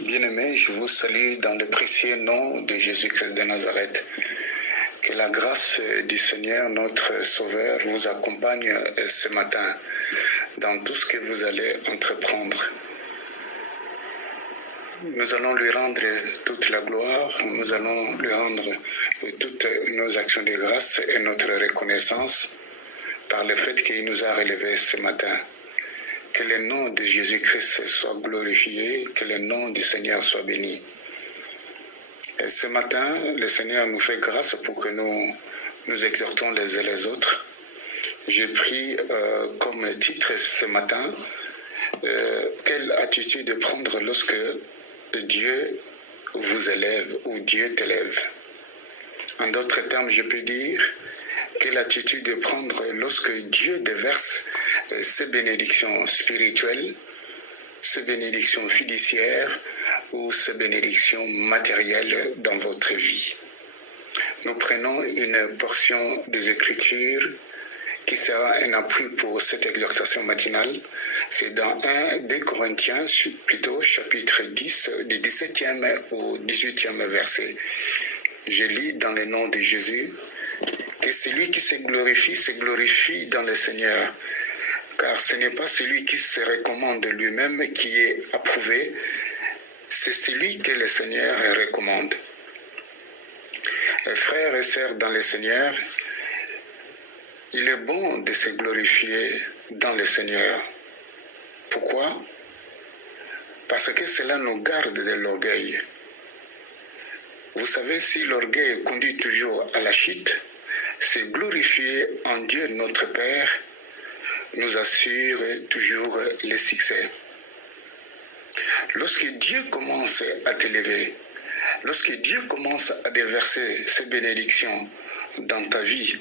Bien-aimés, je vous salue dans le précieux nom de Jésus-Christ de Nazareth. Que la grâce du Seigneur, notre Sauveur, vous accompagne ce matin dans tout ce que vous allez entreprendre. Nous allons lui rendre toute la gloire, nous allons lui rendre toutes nos actions de grâce et notre reconnaissance par le fait qu'il nous a relevés ce matin. Que le nom de Jésus-Christ soit glorifié, que le nom du Seigneur soit béni. Et ce matin, le Seigneur nous fait grâce pour que nous exhortons les uns les autres. J'ai pris comme titre ce matin, quelle attitude prendre lorsque Dieu vous élève ou Dieu t'élève. En d'autres termes, je peux dire, quelle attitude prendre lorsque Dieu déverse ces bénédictions spirituelles, ces bénédictions fiduciaires ou ces bénédictions matérielles dans votre vie. Nous prenons une portion des Écritures qui sera un appui pour cette exhortation matinale. C'est dans 2 Corinthiens, plutôt chapitre 10, du 17e au 18e verset. Je lis dans le nom de Jésus, que celui qui se glorifie dans le Seigneur. Car ce n'est pas celui qui se recommande lui-même qui est approuvé, c'est celui que le Seigneur recommande. Frères et sœurs dans le Seigneur, il est bon de se glorifier dans le Seigneur. Pourquoi? Parce que cela nous garde de l'orgueil. Vous savez, si l'orgueil conduit toujours à la chute, se glorifier en Dieu notre Père nous assure toujours le succès. Lorsque Dieu commence à t'élever, lorsque Dieu commence à déverser ses bénédictions dans ta vie,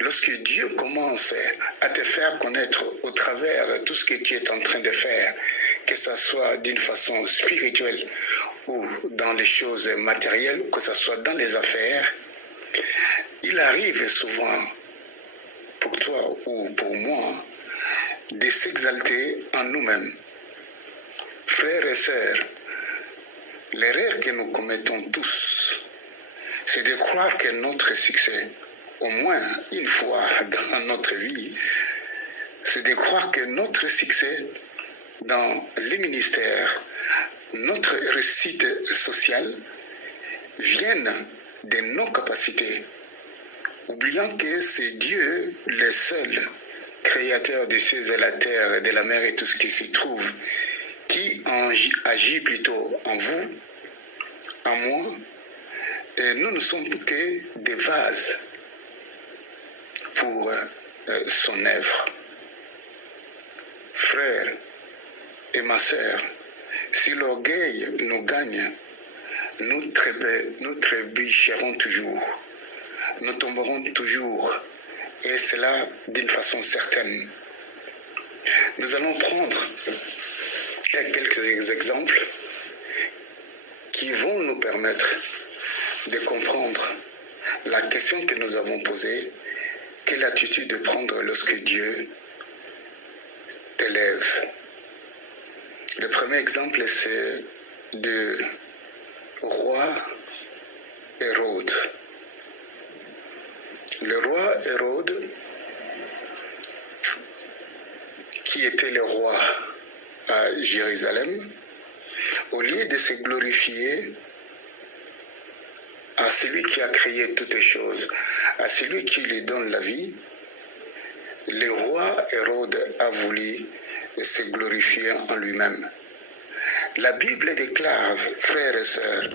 lorsque Dieu commence à te faire connaître au travers tout ce que tu es en train de faire, que ce soit d'une façon spirituelle ou dans les choses matérielles, que ce soit dans les affaires, il arrive souvent pour toi ou pour moi, de s'exalter en nous-mêmes. Frères et sœurs, l'erreur que nous commettons tous, c'est de croire que notre succès, au moins une fois dans notre vie, c'est de croire que notre succès dans les ministères, notre réussite sociale, viennent de nos capacités, oubliant que c'est Dieu le seul créateur des cieux et la terre, de la mer et tout ce qui s'y trouve, qui agit plutôt en vous, en moi, et nous ne sommes que des vases pour son œuvre. Frère et ma sœur, si l'orgueil nous gagne, nous trébucherons toujours, nous tomberons toujours, et cela d'une façon certaine. Nous allons prendre quelques exemples qui vont nous permettre de comprendre la question que nous avons posée, quelle attitude prendre lorsque Dieu t'élève. Le premier exemple, c'est de roi Hérode. Le roi Hérode, qui était le roi à Jérusalem, au lieu de se glorifier à celui qui a créé toutes choses, à celui qui lui donne la vie, le roi Hérode a voulu se glorifier en lui-même. La Bible déclare, frères et sœurs,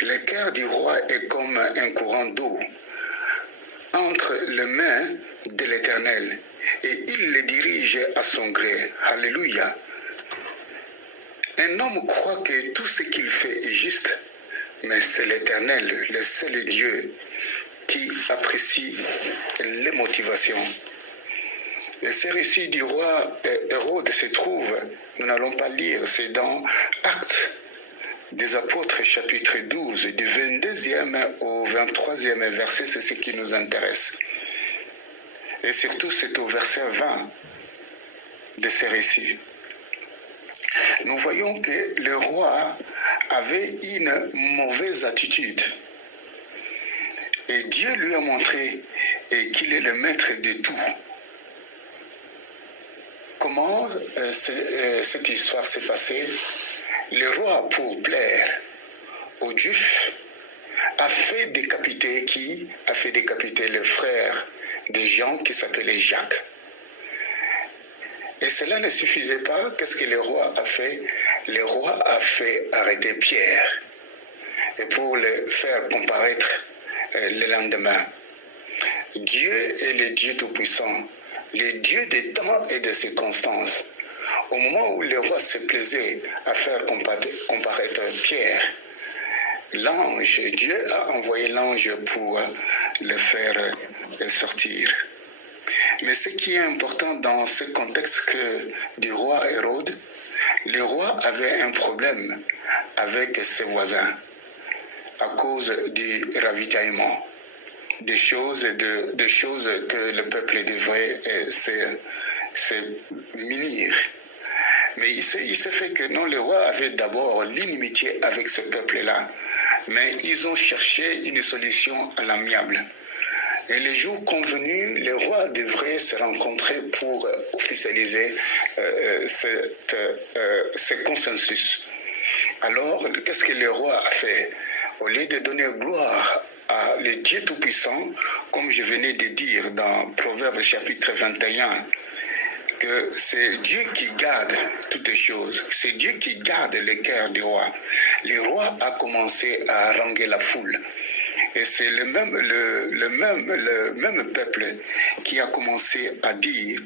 le cœur du roi est comme un courant d'eau entre les mains de l'Éternel, et il le dirige à son gré. Alléluia. Un homme croit que tout ce qu'il fait est juste, mais c'est l'Éternel, le seul Dieu, qui apprécie les motivations. Et ce récit du roi Hérode se trouve, nous n'allons pas lire, c'est dans Actes des Apôtres, chapitre 12, du 22e au 23e verset, c'est ce qui nous intéresse. Et surtout, c'est au verset 20 de ce récit. nous voyons que le roi avait une mauvaise attitude. Et Dieu lui a montré qu'il est le maître de tout. Comment cette histoire s'est passée? Le roi, pour plaire aux Juifs, a fait décapiter qui? A fait décapiter le frère de Jean qui s'appelait Jacques. Et cela ne suffisait pas. Qu'est-ce que le roi a fait? Le roi a fait arrêter Pierre et pour le faire comparaître le lendemain. Dieu est le Dieu Tout-Puissant, le Dieu des temps et des circonstances. Au moment où le roi se plaisait à faire comparaître Pierre, l'ange, Dieu a envoyé l'ange pour le faire sortir. Mais ce qui est important dans ce contexte du roi Hérode, le roi avait un problème avec ses voisins à cause du ravitaillement, des choses que le peuple devrait se munir. Mais il s'est fait que non, le roi avait d'abord l'inimitié avec ce peuple-là, mais ils ont cherché une solution à l'amiable. Et les jours convenus, le roi devrait se rencontrer pour officialiser ce consensus. Alors, qu'est-ce que le roi a fait? Au lieu de donner gloire à le Dieu Tout-Puissant, comme je venais de dire dans Proverbes chapitre 21, que c'est Dieu qui garde toutes choses, c'est Dieu qui garde le cœur du roi. Le roi a commencé à haranguer la foule. Et c'est le même peuple qui a commencé à dire,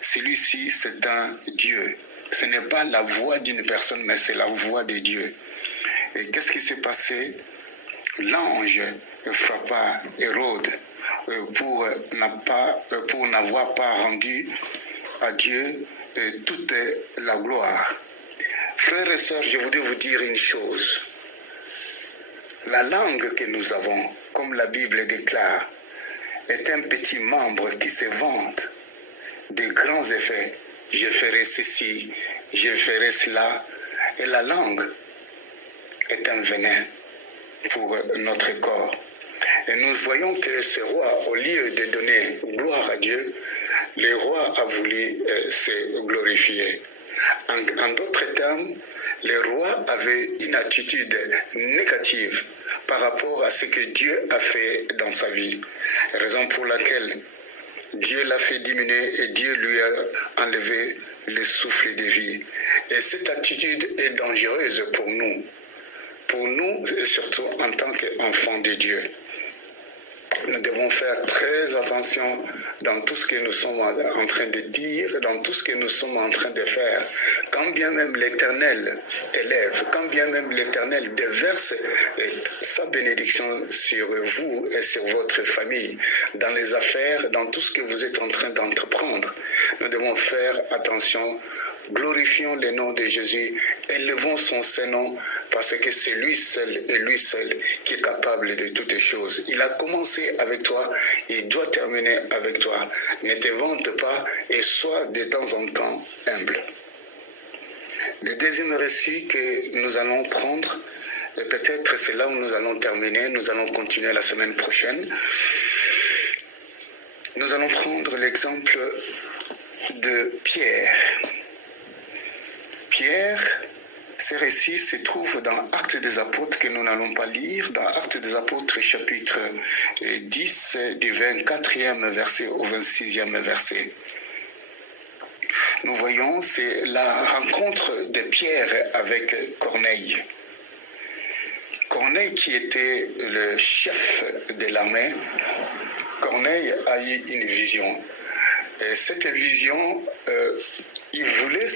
celui-ci c'est un Dieu. Ce n'est pas la voix d'une personne, mais c'est la voix de Dieu. Et qu'est-ce qui s'est passé? L'ange frappa Hérode pour n'avoir pas rendu à Dieu toute la gloire. Frères et sœurs, je voudrais vous dire une chose. La langue que nous avons, comme la Bible déclare, est un petit membre qui se vante de grands effets. Je ferai ceci, je ferai cela. Et la langue est un venin pour notre corps. Et nous voyons que ce roi, au lieu de donner gloire à Dieu, le roi a voulu se glorifier. En d'autres termes, le roi avait une attitude négative par rapport à ce que Dieu a fait dans sa vie. Raison pour laquelle Dieu l'a fait diminuer et Dieu lui a enlevé le souffle de vie. Et cette attitude est dangereuse pour nous et surtout en tant qu'enfants de Dieu. Nous devons faire très attention dans tout ce que nous sommes en train de dire, dans tout ce que nous sommes en train de faire. Quand bien même l'Éternel élève, quand bien même l'Éternel déverse sa bénédiction sur vous et sur votre famille, dans les affaires, dans tout ce que vous êtes en train d'entreprendre, nous devons faire attention. Glorifions le nom de Jésus, élevons son Saint-Nom, parce que c'est lui seul et lui seul qui est capable de toutes choses. Il a commencé avec toi, il doit terminer avec toi. Ne te vante pas et sois de temps en temps humble. Le deuxième récit que nous allons prendre, et peut-être c'est là où nous allons terminer, nous allons continuer la semaine prochaine. Nous allons prendre l'exemple de Pierre. Pierre, ce récit se trouve dans Actes des Apôtres que nous n'allons pas lire, dans Actes des Apôtres chapitre 10 du 24e verset au 26e verset. Nous voyons, c'est la rencontre de Pierre avec Corneille. Corneille qui était le chef de l'armée, Corneille a eu une vision. Et cette vision, il voulait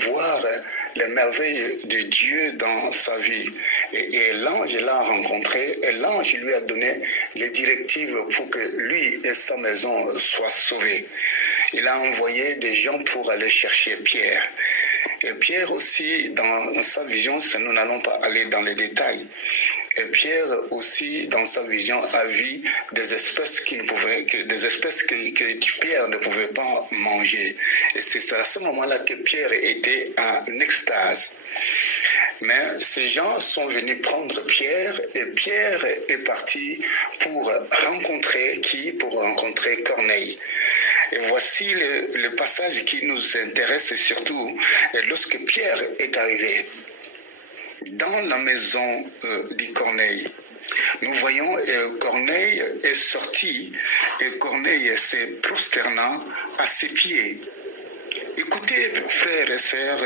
voir les merveilles de Dieu dans sa vie. Et l'ange l'a rencontré et l'ange lui a donné les directives pour que lui et sa maison soient sauvés. Il a envoyé des gens pour aller chercher Pierre. Et Pierre aussi, dans sa vision, nous n'allons pas aller dans les détails. Et Pierre aussi, dans sa vision, a vu des espèces que Pierre ne pouvait pas manger. Et c'est à ce moment-là que Pierre était en extase. Mais ces gens sont venus prendre Pierre et Pierre est parti pour rencontrer qui? Pour rencontrer Corneille. Et voici le passage qui nous intéresse surtout lorsque Pierre est arrivé dans la maison de Corneille. Nous voyons Corneille est sorti et Corneille s'est prosternant à ses pieds. Écoutez, frères et sœurs,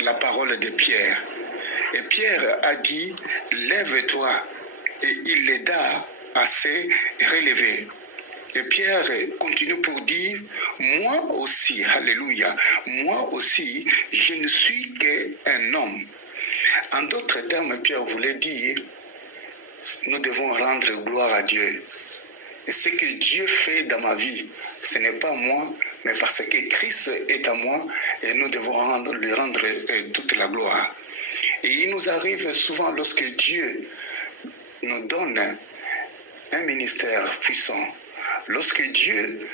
la parole de Pierre. Et Pierre a dit, lève-toi. Et il l'aida à se relever. Et Pierre continue pour dire, moi aussi, alléluia, moi aussi, je ne suis qu'un homme. En d'autres termes, Pierre voulait dire, nous devons rendre gloire à Dieu. Et ce que Dieu fait dans ma vie, ce n'est pas moi, mais parce que Christ est à moi, et nous devons lui rendre toute la gloire. Et il nous arrive souvent lorsque Dieu nous donne un ministère puissant, lorsque Dieu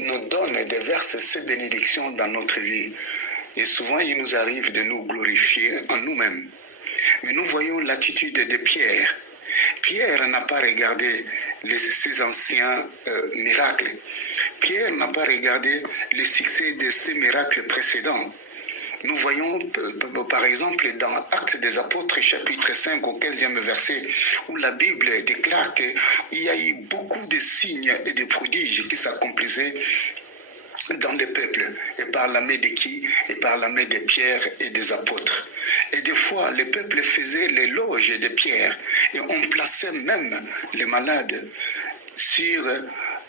nous donne et déverse ses bénédictions dans notre vie, et souvent il nous arrive de nous glorifier en nous-mêmes. Mais nous voyons l'attitude de Pierre. Pierre n'a pas regardé ses anciens miracles. Pierre n'a pas regardé le succès de ses miracles précédents. Nous voyons par exemple dans Actes des Apôtres chapitre 5 au 15e verset où la Bible déclare qu'il y a eu beaucoup de signes et de prodiges qui s'accomplissaient dans le peuple et par la main de qui? Et par la main de Pierre et des apôtres. Et des fois, le peuple faisait l'éloge de Pierre et on plaçait même les malades sur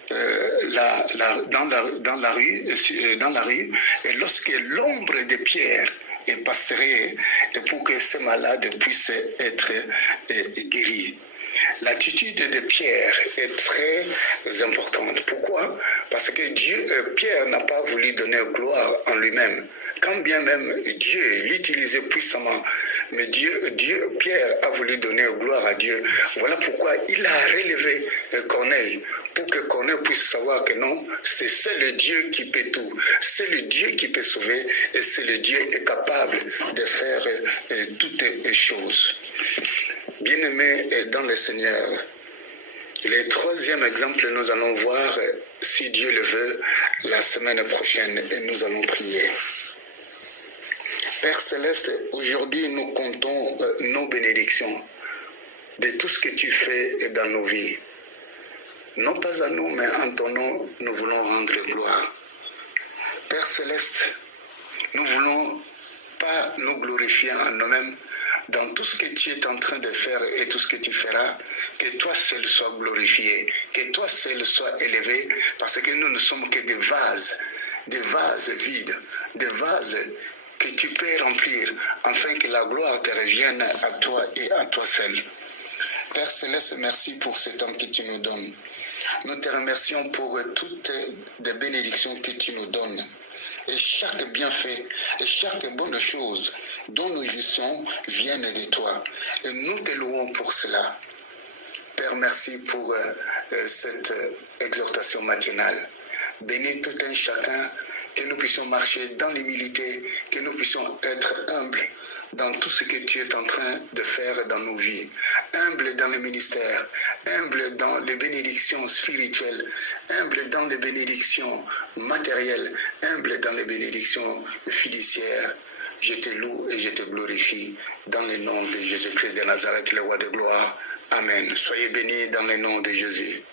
dans la rue, et lorsque l'ombre de Pierre est passerait pour que ces malades puissent être guéris. L'attitude de Pierre est très importante. Pourquoi? Parce que Pierre n'a pas voulu donner gloire en lui-même. Quand bien même Dieu l'utilisait puissamment, mais Pierre a voulu donner gloire à Dieu. Voilà pourquoi il a relevé Corneille, pour que Corneille puisse savoir que non, c'est le Dieu qui peut tout, c'est le Dieu qui peut sauver, et c'est le Dieu qui est capable de faire toutes les choses. Bien-aimés dans le Seigneur, le troisième exemple, nous allons voir, si Dieu le veut, la semaine prochaine, et nous allons prier. Père Céleste, aujourd'hui nous comptons nos bénédictions de tout ce que tu fais dans nos vies. Non pas à nous, mais en ton nom, nous voulons rendre gloire. Père Céleste, nous ne voulons pas nous glorifier en nous-mêmes dans tout ce que tu es en train de faire et tout ce que tu feras, que toi seul sois glorifié, que toi seul sois élevé, parce que nous ne sommes que des vases vides, des vases que tu peux remplir, afin que la gloire te revienne à toi et à toi seul. Père Céleste, merci pour ce temps que tu nous donnes. Nous te remercions pour toutes les bénédictions que tu nous donnes. Et chaque bienfait et chaque bonne chose dont nous jouissons viennent de toi. Et nous te louons pour cela. Père, merci pour cette exhortation matinale. Bénis tout un chacun, que nous puissions marcher dans l'humilité, que nous puissions être humbles dans tout ce que tu es en train de faire dans nos vies. Humble dans le ministère, humble dans les bénédictions spirituelles, humble dans les bénédictions matérielles, humble dans les bénédictions fiduciaires. Je te loue et je te glorifie dans le nom de Jésus-Christ de Nazareth, le roi de gloire. Amen. Soyez bénis dans le nom de Jésus.